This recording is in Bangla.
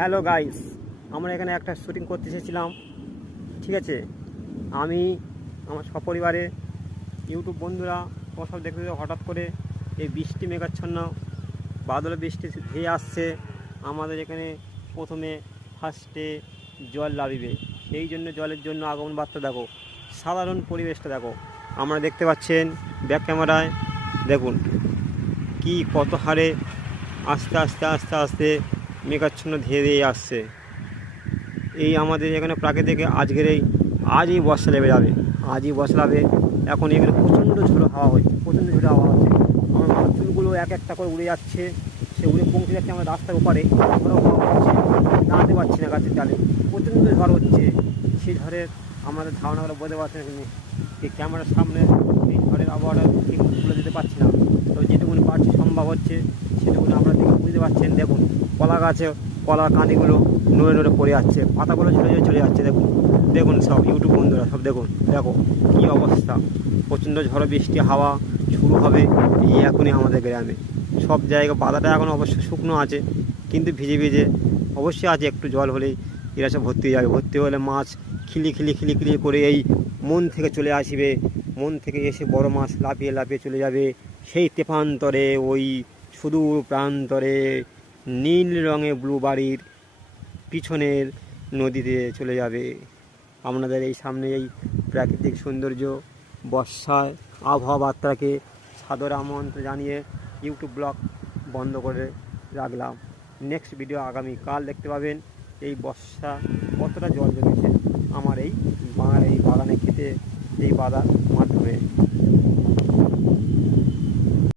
হ্যালো গাইস, আমরা এখানে একটা শুটিং করতে এসেছিলাম। ঠিক আছে, আমি আমার সপরিবারে ইউটিউব বন্ধুরা সব দেখতে দেখতে হঠাৎ করে এই বৃষ্টি মেঘাচ্ছন্ন বাদল বৃষ্টি ধেয়ে আসছে আমাদের এখানে। প্রথমে ফার্স্টে জল নামিবে, সেই জন্য জলের জন্য আগমন বার্তা দেখো, সাধারণ পরিবেশটা দেখো। আমরা দেখতে পাচ্ছেন ব্যাক ক্যামেরায়, দেখুন কি কত হারে আস্তে আস্তে আস্তে আস্তে মেঘাচ্ছন্ন ধেয়ে ধেয়ে আসছে। এই আমাদের এখানে প্রাকৃতিক আজই বর্ষা নেমে যাবে, আজই বর্ষা যাবে। এখন এখানে প্রচণ্ড ঝোড়ো হাওয়া হচ্ছে, প্রচণ্ড ঝোড়ো হাওয়া হচ্ছে। আমার মাথার চুলগুলো এক একটা করে উড়ে যাচ্ছে, সে উড়ে পৌঁছে যাচ্ছে আমার রাস্তার ওপারে। দাঁড়াতে পারছি না গাছের ডালে, প্রচণ্ড ঝড় হচ্ছে। সেই ঝড়ের আমাদের ধারণা করে বোঝতে পারছি না, এই ক্যামেরার সামনে এই ঝড়ের আবহাওয়াটা ঠিক তুলে দিতে পারছি না। তো যেটুকুনি পারছি সম্ভব হচ্ছে সেটুকুনি আপনারা দেখে বুঝতে পারছেন। দেখুন কলা গাছে কলার কাঁদিগুলো নড়ে নড়ে পড়ে যাচ্ছে, পাতাগুলো চলে যাচ্ছে। দেখুন দেখুন সব ইউটিউব বন্ধুরা সব দেখুন, দেখো কী অবস্থা। প্রচণ্ড ঝড় বৃষ্টি হাওয়া শুরু হবে এই এখনই আমাদের গ্রামে। সব জায়গায় বাদাটা এখন অবশ্য শুকনো আছে, কিন্তু ভিজে ভিজে অবশ্যই আছে। একটু জল হলেই এরা সব ভর্তি হয়ে যাবে। ভর্তি হলে মাছ খিলি করে এই মন থেকে চলে আসবে, মন থেকে এসে বড় মাছ লাফিয়ে লাফিয়ে চলে যাবে সেই তেপান্তরে, ওই সুদূর প্রান্তরে নীল রঙে ব্লু বাড়ির পিছনের নদীতে চলে যাবে। আপনাদের এই সামনে এই প্রাকৃতিক সৌন্দর্য বর্ষায় আবহাওয়া বার্তাকে সাদর আমন্ত্রণ জানিয়ে ইউটিউব ব্লগ বন্ধ করে রাখলাম। নেক্সট ভিডিও আগামীকাল দেখতে পাবেন এই বর্ষা কতটা জল জমেছে আমার এই বাগানে খেতে এই বাধার মাধ্যমে।